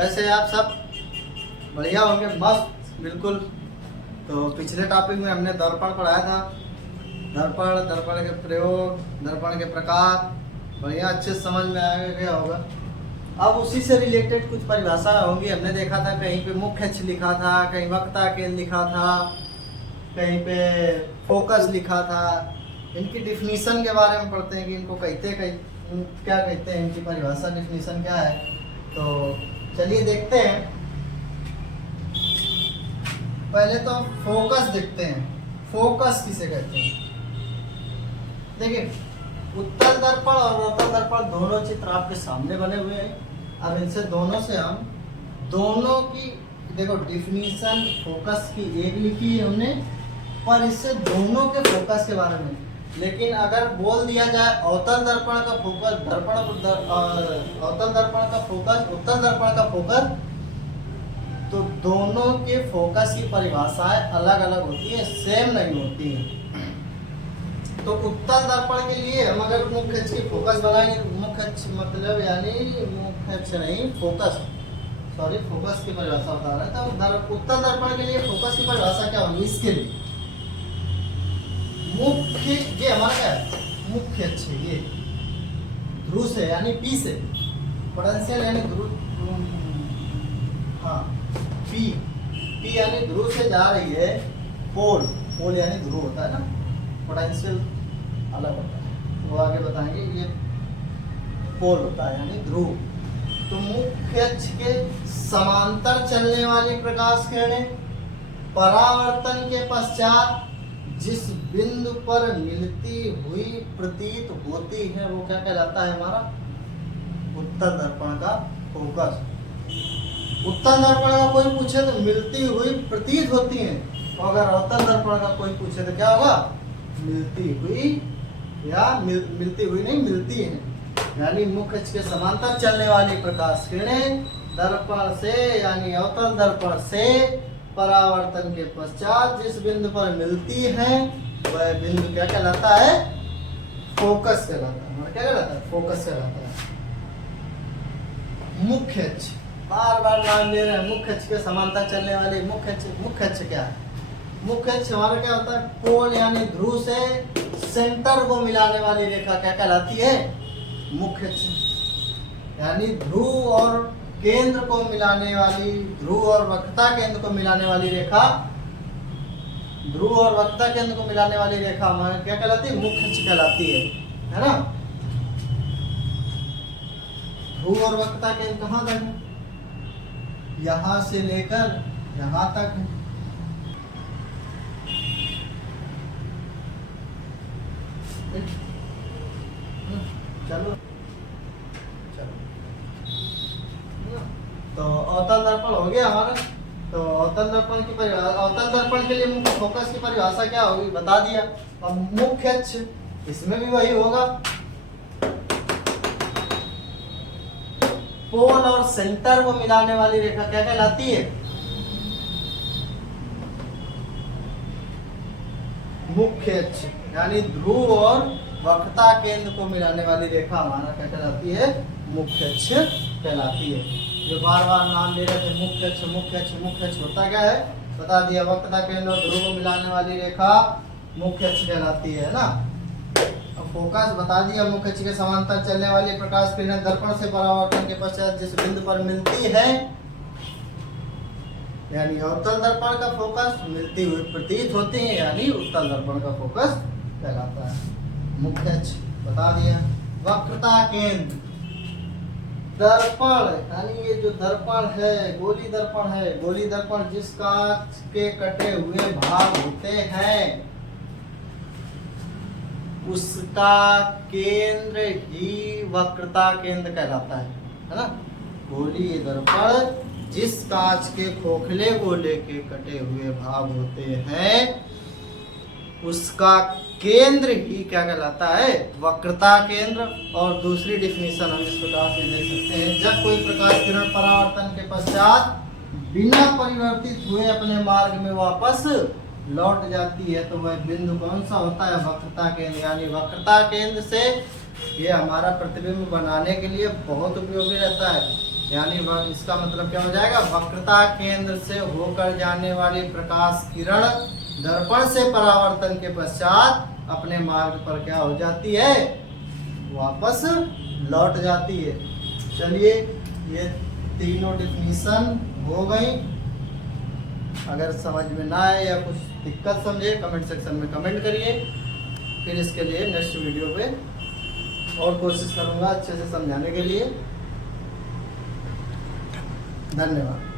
कैसे हैं आप सब? बढ़िया होंगे, मस्त बिल्कुल। तो पिछले टॉपिक में हमने दर्पण पढ़ाया था। दर्पण, दर्पण के प्रयोग, दर्पण के प्रकार बढ़िया अच्छे से समझ में आ गया होगा। अब उसी से रिलेटेड कुछ परिभाषा होंगी। हमने देखा था कहीं पे मुख्य अक्ष लिखा था, कहीं वक्रता केंद्र लिखा था, कहीं पे फोकस लिखा था। इनकी डिफिनीशन के बारे में पढ़ते हैं कि इनको क्या कहते हैं, इनकी परिभाषा डिफिनीशन क्या है। तो चलिए देखते हैं। पहले तो फोकस देखते हैं। फोकस किसे कहते हैं? देखिए, उत्तल दर्पण और अवतल दर्पण दोनों चित्र आपके सामने बने हुए हैं। अब इनसे दोनों से हम दोनों की देखो डिफिनीशन फोकस की एक लिखी है हमने, पर इससे दोनों के फोकस के बारे में। लेकिन अगर बोल दिया जाए अवतल दर्पण का फोकस, अवतल दर्पण का फोकस, उत्तल दर्पण का फोकस, तो दोनों के फोकस की परिभाषाएं अलग अलग होती है, सेम नहीं होती है। तो उत्तल दर्पण के लिए हम अगर मुख्य अक्ष की फोकस बनाएंगे, मुख्य अक्ष मतलब यानी मुख्य अक्ष नहीं, फोकस की परिभाषा बता रहे हैं। तो उत्तल दर्पण के लिए फोकस की परिभाषा क्या होगी? इसके लिए मुख्य, ये हमारा क्या है? मुख्य अक्ष, ये ध्रुव से यानी पी से, पोटेंशियल यानी ध्रुव, हाँ पी यानी ध्रुव से जा रही है। पोल यानी ध्रुव होता है ना, पोटेंशियल अलग होता है, वो आगे बताएंगे। ये पोल होता है यानी ध्रुव। तो मुख्य अक्ष के समांतर चलने वाली प्रकाश किरणें परावर्तन के पश्चात जिस बिंदु पर मिलती हुई प्रतीत होती है वो क्या कहलाता है? हमारा उत्तल दर्पण का फोकस। उत्तल दर्पण का कोई पूछे तो मिलती हुई प्रतीत होती है, तो अगर अवतल दर्पण का कोई पूछे तो क्या होगा? मिलती हुई या मिलती हुई नहीं, मिलती है। यानी मुख्य अक्ष के समांतर चलने वाली प्रकाश किरणें दर्पण से यानी अवतल दर्पण से परावर्तन के पश्चात जिस बिंदु पर मिलती है वह बिंदु क्या कहलाता है? फोकस कहलाता है। क्या कहलाता है? फोकस कहलाता है। मुख्य अक्ष, बार बार नाम ले रहे हैं। मुख्य अक्ष के समांतर चलने वाले मुख्य अक्ष क्या है? मुख्य अक्ष हमारा क्या होता है? पोल यानी ध्रुव से सेंटर को मिलाने वाली रेखा क्या कहलाती है? मुख्य अक्ष। यानी ध्रुव और केंद्र को मिलाने वाली, ध्रुव और वक्रता केंद्र को मिलाने वाली रेखा, ध्रुव और वक्रता केंद्र को मिलाने वाली रेखा हमारे क्या कहलाती है? मुख्य अक्ष कहलाती है ना। ध्रुव और वक्रता केंद्र कहाँ तक है? यहां से लेकर यहां तक है। चलो तो अवतल दर्पण हो गया हमारा। तो अवतल दर्पण के लिए मुख्य फोकस की परिभाषा क्या होगी? बता दिया। अब मुख्य अक्ष, इसमें भी वही होगा। पोल और सेंटर को मिलाने वाली रेखा क्या कहलाती है? मुख्य अक्ष। यानी ध्रुव और वक्रता केंद्र को मिलाने वाली रेखा हमारा क्या कहलाती है? मुख्य अक्ष कहलाती है। जो बार बार नाम ले रहे थे, मुख्य अक्ष होता क्या है? बता दिया। वक्रता केंद्र और ध्रुव को मिलाने वाली रेखा मुख्य अक्ष कहलाती है ना। अब फोकस बता दिया। मुख्य अक्ष के समांतर चलने वाली प्रकाश किरणें दर्पण से परावर्तन के पश्चात जिस बिंदु पर मिलती है, यानी अवतल दर्पण का फोकस, मिलती हुई प्रतीत होती है, यानी उत्तल दर्पण का फोकस कहलाता है। मुख्य अक्ष बता दिया। वक्रता केंद्र, दर्पण यानी ये जो दर्पण है, गोली दर्पण जिस कांच के कटे हुए भाग होते हैं उसका केंद्र ही वक्रता केंद्र कहलाता है ना। गोली दर्पण जिस कांच के खोखले गोले के कटे हुए भाग होते हैं उसका केंद्र ही क्या कहलाता है? वक्रता केंद्र। और दूसरी डिफिनीशन हम इस प्रकार से दे सकते हैं, जब कोई प्रकाश किरण परावर्तन के पश्चात बिना परिवर्तित हुए अपने मार्ग में वापस लौट जाती है तो वह बिंदु कौन सा होता है? वक्रता केंद्र। यानी वक्रता केंद्र से ये हमारा प्रतिबिंब बनाने के लिए बहुत उपयोगी रहता है। यानी इसका मतलब क्या हो जाएगा, वक्रता केंद्र से होकर जाने वाली प्रकाश किरण दर्पण से परावर्तन के पश्चात अपने मार्ग पर क्या हो जाती है, वापस लौट जाती है। चलिए ये तीनों डिफिनीशन हो गई। अगर समझ में ना आए या कुछ दिक्कत समझे कमेंट सेक्शन में कमेंट करिए, फिर इसके लिए नेक्स्ट वीडियो पे और कोशिश करूंगा अच्छे से समझाने के लिए। धन्यवाद।